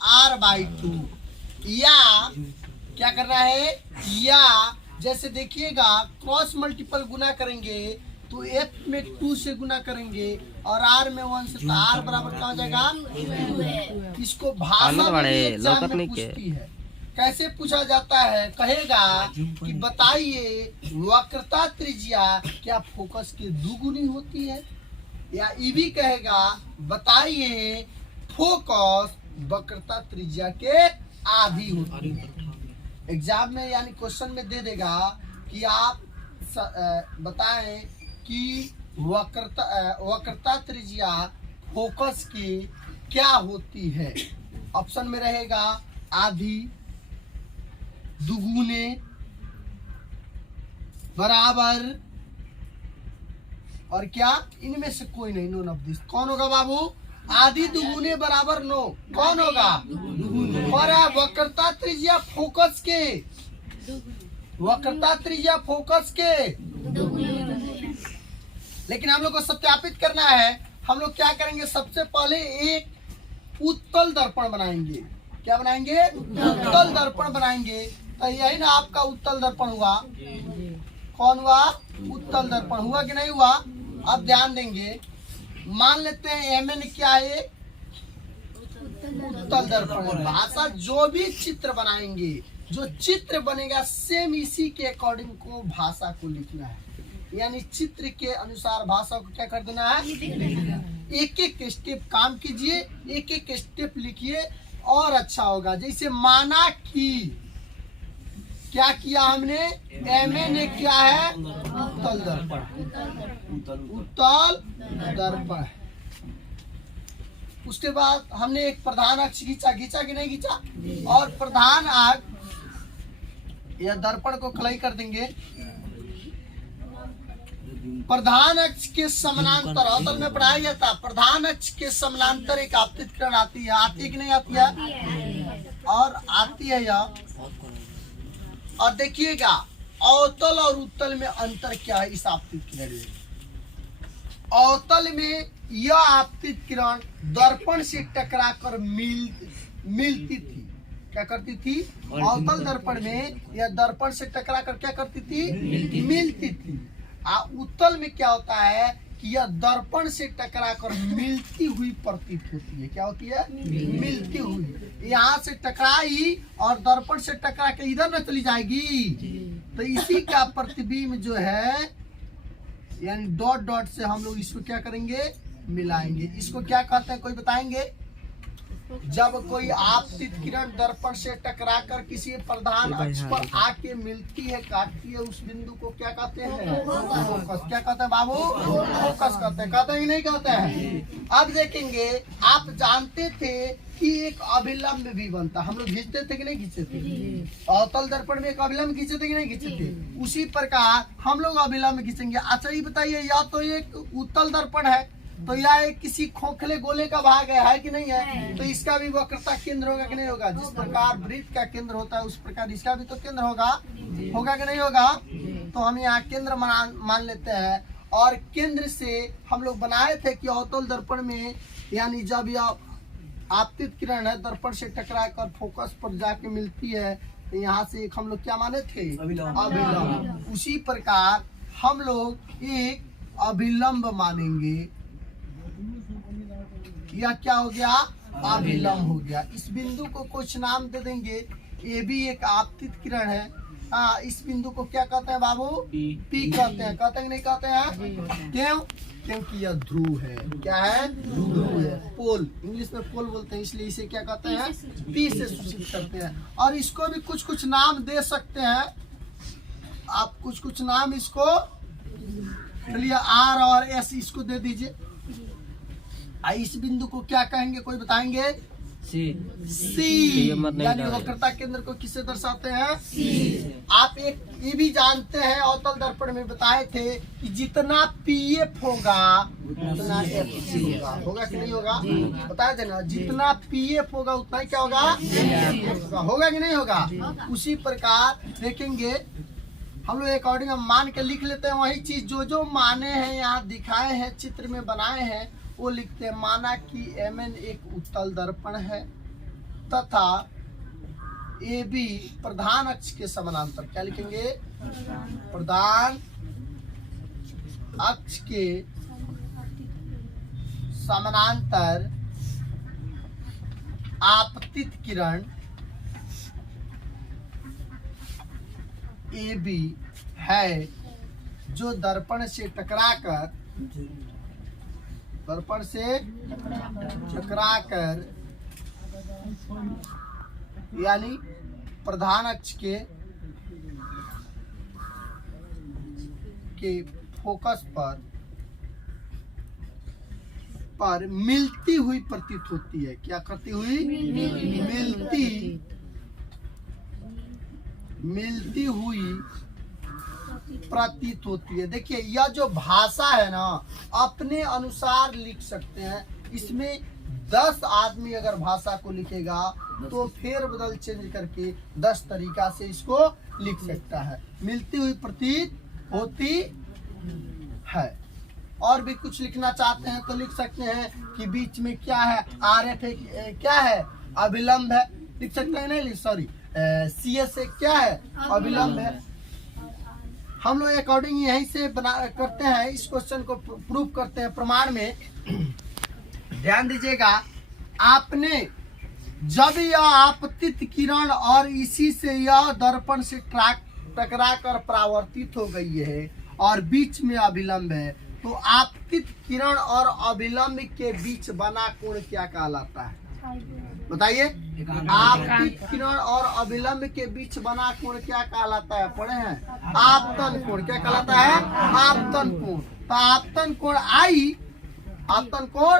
r/2 या क्या करना है, या जैसे देखिएगा क्रॉस मल्टीपल गुना करेंगे तो f में 2 से गुना करेंगे और r में 1 से, तो r बराबर क्या हो जाएगा। इसको भाषा में एग्जाम में पूछती है। कैसे पूछा जाता है, कहेगा कि बताइए वक्रता त्रिज्या क्या फोकस के दुगुनी होती है, या ये भी कहेगा बताइए फोकस वक्रता त्रिज्या के आधी होती है। एग्जाम में यानी क्वेश्चन में दे देगा कि आप बताएं कि वक्रता त्रिज्या फोकस की क्या होती है। ऑप्शन में रहेगा आधी, दुगुने, बराबर और क्या, इनमें से कोई नहीं, नोन ऑफ दिस। कौन होगा बाबू, आधी, दुगुने, बराबर, नो, कौन होगा, और वक्रता त्रिज्या फोकस के, वक्रता त्रिज्या फोकस के। लेकिन हम लोग को सत्यापित करना है। हम लोग क्या करेंगे, सबसे पहले एक उत्तल दर्पण बनाएंगे। क्या बनाएंगे, उत्तल दर्पण बनाएंगे। तो यही ना आपका उत्तल दर्पण हुआ। कौन हुआ, उत्तल दर्पण हुआ कि नहीं हुआ। अब ध्यान देंगे, मान लेते हैं mn क्या है, उत्तल दर्पण। भाषा जो भी चित्र बनाएंगे, जो चित्र बनेगा सेम इसी के अकॉर्डिंग को भाषा को लिखना है। यानी चित्र के अनुसार भाषा को क्या कर देना है, एक एक स्टेप काम कीजिए, एक एक स्टेप लिखिए और अच्छा होगा। जैसे माना कि क्या किया हमने, mn ने क्या है, उत्तल दर्पण, उत्तल दर्पण। उसके बाद हमने एक प्रधान अक्ष खींचा, खींचा कि नहीं खींचा, और प्रधान अक्ष या दर्पण को खलाई कर देंगे। प्रधान अक्ष के समानांतर, अवतल में पढ़ाया गया था, प्रधान अक्ष के समानांतर एक आपतित किरण आती है। आती है कि नहीं आती है, और आती है यह। और देखिएगा अवतल और उत्तल में अंतर क्या है। इस आपतित किरण में, अवतल में यह आपतित किरण दर्पण से टकराकर मिलती थी। क्या करती थी, अवतल दर्पण में यह दर्पण से टकराकर क्या करती थी, मिलती थी। उत्तल में क्या होता है कि यह दर्पण से टकराकर मिलती हुई प्रतीत होती है। क्या होती है, मिलती हुई। यहाँ से टकराई और दर्पण से टकरा के इधर न चली जाएगी, तो इसी का प्रतिबिंब जो है, यानी डॉट डॉट से हम लोग इसको क्या करेंगे, मिलाएंगे। इसको क्या कहते हैं, कोई बताएंगे। जब कोई आपतित किरण दर्पण से टकराकर किसी प्रधान अक्ष पर आके मिलती है, काटती है, उस बिंदु को क्या कहते हैं, फोकस। क्या कहते हैं बाबू, फोकस कहते हैं। कहते हैं कि नहीं कहते हैं। अब देखेंगे, आप जानते थे कि एक अभिलंब भी बनता, हम लोग खींचते थे कि नहीं खींचते थे। अवतल दर्पण में एक अभिलंब खींचे थे कि नहीं खींचे थे। उसी प्रकार हम लोग अभिलंब खींचेंगे। अच्छा ये बताइए, या तो एक उत्तल दर्पण है, तो यह एक किसी खोखले गोले का भाग है कि नहीं है, तो इसका भी वक्रता केंद्र होगा कि नहीं होगा। जिस प्रकार वृत्त का केंद्र होता है उस प्रकार इसका भी तो केंद्र होगा, होगा कि नहीं होगा। तो हम यहाँ केंद्र मान लेते हैं। और केंद्र से हम लोग बनाए थे कि अवतल दर्पण में, यानी जब यह आपतित किरण है दर्पण से टकरा कर फोकस पर जाके मिलती है, तो यहाँ से एक हम लोग क्या माने थे, अभिलंब। उसी प्रकार हम लोग एक अभिलंब मानेंगे। यह क्या हो गया, अभिलंब हो गया। इस बिंदु को कुछ नाम दे देंगे। ये भी एक आपतित किरण है। इस बिंदु को क्या कहते हैं बाबू, पी कहते हैं। कहते हैं नहीं कहते हैं, क्यों, क्योंकि यह ध्रुव है। क्या है, ध्रुव है, पोल। इंग्लिश में पोल बोलते हैं, इसलिए इसे क्या कहते हैं, पी से सूचित करते हैं। और इसको भी कुछ कुछ नाम दे सकते हैं आप, कुछ कुछ नाम इसको, चलिए आर और एस इसको दे दीजिए। इस बिंदु को क्या कहेंगे, कोई बताएंगे, सी। यानी वक्रता केंद्र को किससे दर्शाते हैं, सी। आप एक ये भी जानते हैं, अवतल दर्पण में बताए थे कि जितना पीएफ होगा उतना एफसी होगा। होगा कि नहीं होगा, बताया थे ना। जितना पीएफ होगा उतना ही क्या होगा, होगा कि नहीं होगा। उसी प्रकार देखेंगे हम लोग अकॉर्डिंग हम मान के लिख लेते हैं। वही चीज जो जो माने हैं यहाँ दिखाए हैं, चित्र में बनाए हैं, वो लिखते हैं। माना कि mn एक उत्तल दर्पण है, तथा ए बी प्रधान अक्ष के समानांतर, क्या लिखेंगे, प्रधान अक्ष के समानांतर आपतित किरण ए बी है जो दर्पण से टकराकर यानी प्रधान अक्ष के फोकस पर मिलती हुई प्रतीत होती है। क्या करती हुई, मिलती हुई प्रतीत होती है। देखिए यह जो भाषा है ना, अपने अनुसार लिख सकते हैं। इसमें 10 आदमी अगर भाषा को लिखेगा तो फेर बदल चेंज करके 10 तरीका से इसको लिख सकता है। मिलती हुई प्रतीत होती है। और भी कुछ लिखना चाहते हैं तो लिख सकते हैं कि बीच में क्या है, आरएफ है, क्या है, अविलंब है, लिख सकते हैं। नहीं सॉरी, सीएस क्या है, अविलंब है। हम लोग अकॉर्डिंग यहीं से बना करते हैं, इस क्वेश्चन को प्रूव करते हैं प्रमाण में। ध्यान दीजिएगा, आपने जब यह आपतित किरण और इसी से यह दर्पण से टकरा कर परावर्तित हो गई है और बीच में अविलंब है, तो आपतित किरण और अविलंब के बीच बना कोण क्या कहलाता है, बताइए। आपतित किरण और अविलंब के बीच बना कोण क्या कहलाता है, पढ़े हैं, आपतन कोण। क्या कहलाता है, आपतन कोण। तो आपतन कोण आई, आपतन कोण।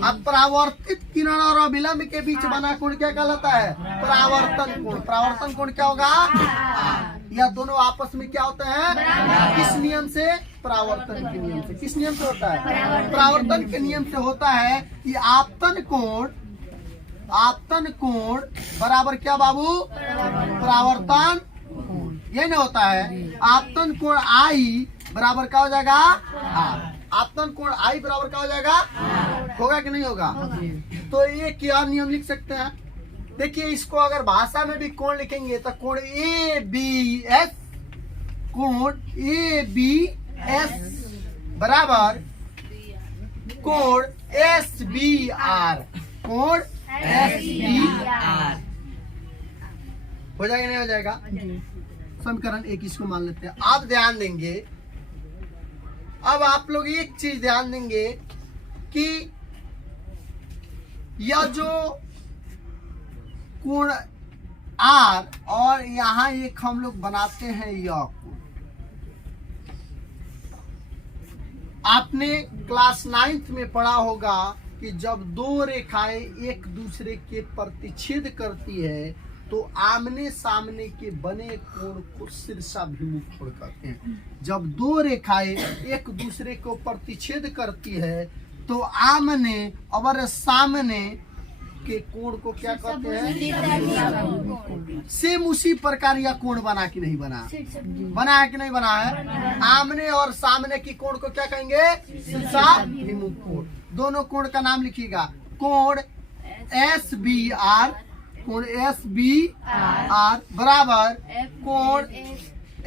अब परावर्तित किरण और अविलंब के बीच बना कोण क्या कहलाता है, परावर्तन कोण। परावर्तन कोण क्या होगा, यह दोनों आपस में क्या होते हैं, किस नियम से, परावर्तन के नियम से। किस नियम से होता है, परावर्तन के नियम से होता है कि आपतन कोण बराबर क्या बाबू, परावर्तन, ये नहीं होता है। आपतन कोण आई बराबर क्या हो जाएगा, आपतन कोण आई बराबर क्या हो जाएगा, होगा कि नहीं होगा। तो ये क्या नियम लिख सकते हैं। देखिए इसको अगर भाषा में भी कोण लिखेंगे तो कोण ए बी एस, कोण ए बी एस बराबर कोण एस बी आर, कोण एस बी आर। हो जाएगा नहीं हो जाएगा। समीकरण 1 इसको मान लेते हैं। आप ध्यान देंगे, अब आप लोग एक चीज ध्यान देंगे कि यह जो कोण आर और यहाँ एक हम लोग बनाते हैं यह कोण, आपने क्लास 9th में पढ़ा होगा कि जब दो रेखाएं एक दूसरे के प्रतिच्छेद करती है तो आमने सामने के बने कोण को शीर्षाभिमुख कोण कहते हैं। जब दो रेखाएं एक दूसरे को प्रतिच्छेद करती है तो आमने और सामने के कोण को क्या कहते हैं, सेम उसी प्रकार यह कोण बना कि नहीं बना, बना है कि नहीं बना है। आमने और सामने की कोण को क्या कहेंगे, शीर्षाभिमुख कोण। दोनों कोण का नाम लिखिएगा, कोण एस बी आर, कोण एस बी आर बराबर कोण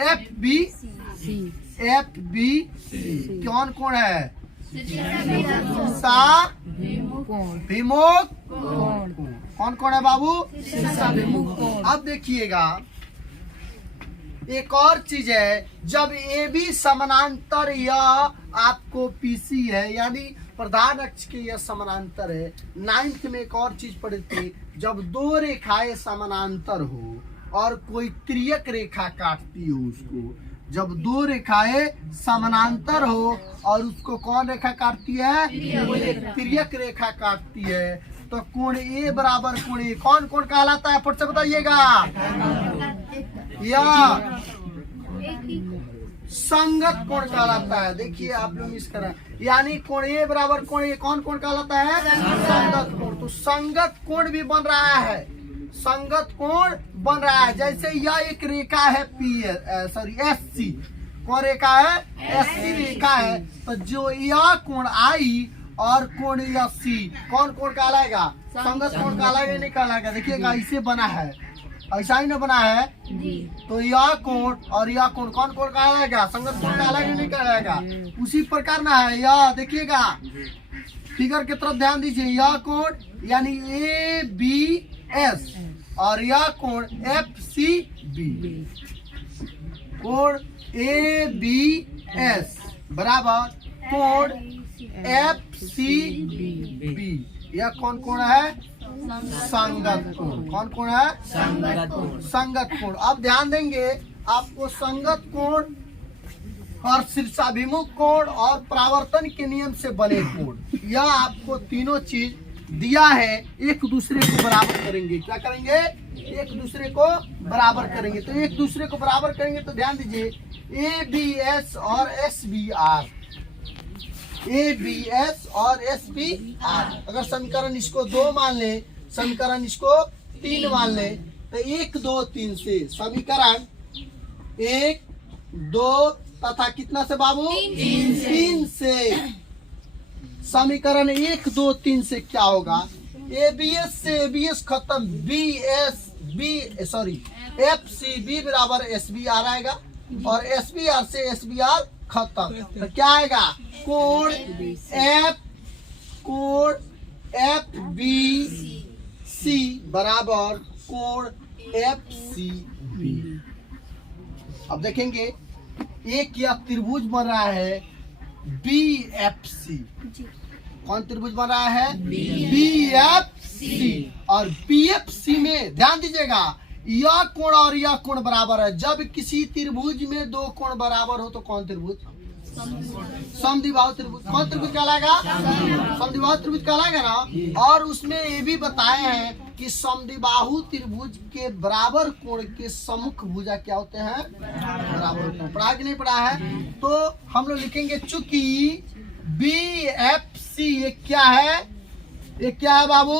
एफ बी कौन कोण है, भिमुख कौन कौन है बाबू, अब देखिएगा एक और चीज है, जब ए बी समानांतर या आपको पीसी है यानी प्रधान अक्ष के यह समानांतर है। 9th में एक और चीज पढ़ी थी, जब दो रेखाएं समानांतर हो और कोई तिर्यक रेखा काटती हो उसको, जब दो रेखाएं समानांतर हो और उसको कौन रेखा काटती है, कोई एक तिर्यक रेखा काटती है, तो कोण ए बराबर कोण ए कौन कोण कहलाता है, फट से बताइएगा। या संगत कोण कहलाता है। देखिए आप लोग मिस कर रहे हैं, यानी कोण ए बराबर कोण ए कौन कोण कहलाता है, संगत कोण। तो संगत कोण भी बन रहा है, संगत कोण बन रहा है। जैसे यह एक रेखा है एस सी, कौन रेखा है, एस सी रेखा है, तो जो यह कोण आई और कोण या सी, कौन कोण कहलाएगा? संगत कोण कहलाएगा नहीं कहलाएगा? देखिएगा इसे बना है, ऐसा ही ना बना है, तो यह कोण और यह कोण कौन कोण कहलाएगा? संगत कोण कहलाएगा नहीं कहलाएगा? उसी प्रकार ना है यह, देखिएगा फिगर की तरफ ध्यान दीजिए, यह कोण यानी ABS और यह कोण FCB, कोण ABS बराबर कोण FCB, यह कौन कोण है? संगत कोण। कौन कोण है? संगत कोण। संगत कोण। अब ध्यान देंगे आपको संगत कोण और शीर्षाभिमुख कोण और परावर्तन के नियम से बने कोण, यह आपको तीनों चीज दिया है, एक दूसरे को बराबर करेंगे। क्या करेंगे? एक दूसरे को बराबर करेंगे। तो एक दूसरे को बराबर करेंगे तो ध्यान दीजिए ABS और SBR, ABS और SBR, अगर समीकरण इसको 2 मान ले, समीकरण इसको 3 मान ले, तो 1 2 3 से समीकरण 1 2 तथा कितना से बाबू? 3 से समीकरण 1 2 3 से क्या होगा? ABS से ABS खत्म, FCB बराबर SBR आएगा और SBR से SBR खत्म, तो क्या आएगा? कोण FBC बराबर कोण FCB। अब देखेंगे एक यह त्रिभुज बन रहा है BFC, कौन त्रिभुज बन रहा है? BFC, और BFC में ध्यान दीजिएगा यह कोण और यह कोण बराबर है। जब किसी त्रिभुज में 2 कोण बराबर हो तो कौन त्रिभुज? समद्विबाहु त्रिभुज। कौन त्रिभुज कहलाएगा? समद्विबाहु त्रिभुज कहलाएगा ना। और उसमें ये भी बताए हैं कि समद्विबाहु त्रिभुज के बराबर कोण के सम्मुख भुजा क्या होते हैं? बराबर होते हैं। पढ़ा कि नहीं पढ़ा है? तो हम लोग लिखेंगे चूंकि BFC ये क्या है? ये क्या है बाबू?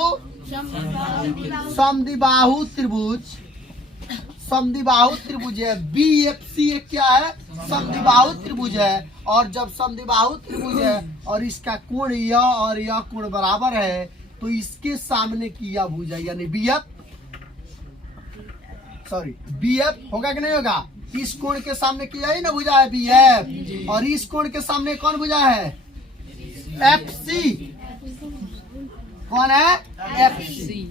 समद्विबाहु त्रिभुज, समद्विबाहु त्रिभुज है। BFC ये क्या है? समद्विबाहु त्रिभुज है। और जब समद्विबाहु त्रिभुज है और इसका कोण यह और यह कोण बराबर है, तो इसके सामने की यह भुजा यानी BF होगा कि नहीं होगा? इस कोण के सामने की यही ना भुजा है BF, और इस कोण के सामने कौन भुजा है? FC। कौन है? FC।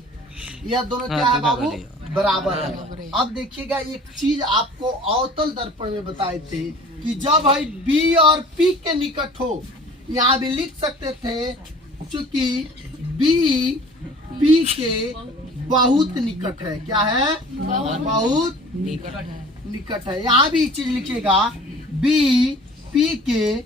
यह दोनों क्या है बाबू? बराबर है। अब देखिएगा एक चीज आपको अवतल दर्पण में बताए थे कि जब भाई B और P के निकट हो, यहाँ भी लिख सकते थे चूंकि B P के बहुत निकट है। क्या है? बहुत निकट है। यहाँ भी चीज लिखिएगा B P के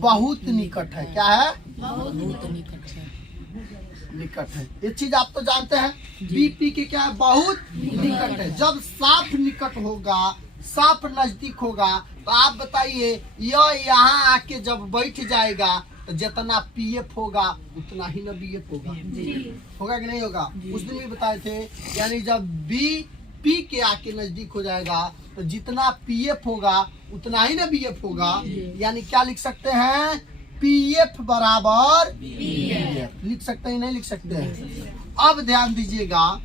बहुत निकट है। क्या है? बहुत निकट है। ये चीज आप तो जानते हैं, BP के क्या है? बहुत निकट है। जब साफ निकट होगा, साफ नजदीक होगा, तो आप बताइए यह यहाँ आके जब बैठ जाएगा तो जितना PF होगा उतना ही ना BF होगा। होगा कि नहीं होगा? उस दिन भी बताए थे, यानी जब BP के आके नजदीक हो जाएगा तो जितना PF होगा उतना ही ना BF होगा। यानी क्या लिख सकते हैं? PF बराबर BF लिख सकते हैं, नहीं लिख सकते हैं? अब ध्यान दीजिएगा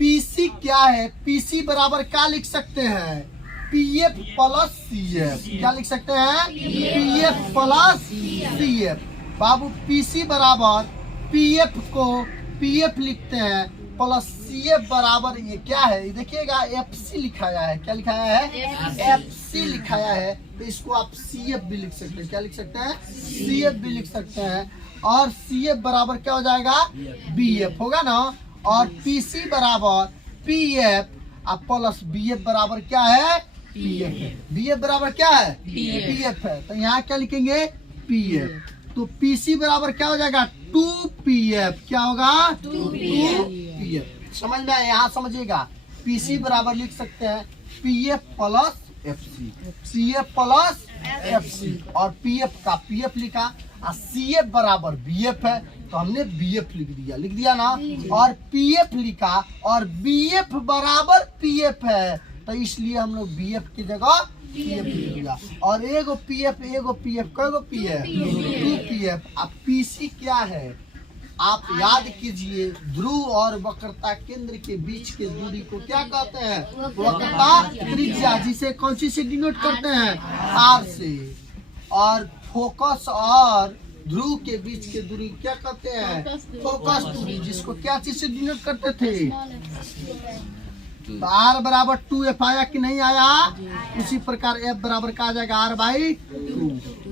PC क्या है? PC बराबर क्या लिख सकते हैं? PF plus CF। क्या लिख सकते हैं? PF plus CF। बाबू PC बराबर PF को PF लिखते हैं प्लस CF बराबर ये क्या है? देखिएगा FC लिखाया है। क्या लिखाया है? FC लिखाया है, तो इसको आप CF भी लिख सकते हैं। क्या लिख सकते हैं? CF भी लिख सकते हैं। और CF बराबर क्या हो जाएगा? BF होगा ना। और PC बराबर PF और प्लस BF बराबर क्या है? PF है। BF बराबर क्या है? PF है। तो यहाँ क्या लिखेंगे? PF। तो PC बराबर क्या हो जाएगा? 2PF। क्या होगा? 2PF। समझ में आया? यहाँ समझिएगा PC बराबर लिख सकते हैं PF plus FC, CF plus FC, और PF का PF लिखा और CF बराबर BF है तो हमने BF लिख दिया ना। और PF लिखा और BF बराबर PF है, तो इसलिए हम लोग BF की जगह पीएफ लिख दिया। और एगो पीएफ कईगो पीएफ 2 पीएफ। अब पीसी क्या है आप याद कीजिए, ध्रुव और वक्रता केंद्र के बीच के दूरी को क्या कहते हैं? वक्रता त्रिज्या, जिसे कौन सी से डिनोट करते हैं? आर से। और फोकस और ध्रुव के बीच के दूरी क्या कहते हैं? फोकस दूरी, जिसको क्या चीज से डिनोट करते थे? तो R बराबर 2F आया कि नहीं आया? उसी प्रकार F बराबर क्या आ जाएगा? R/2।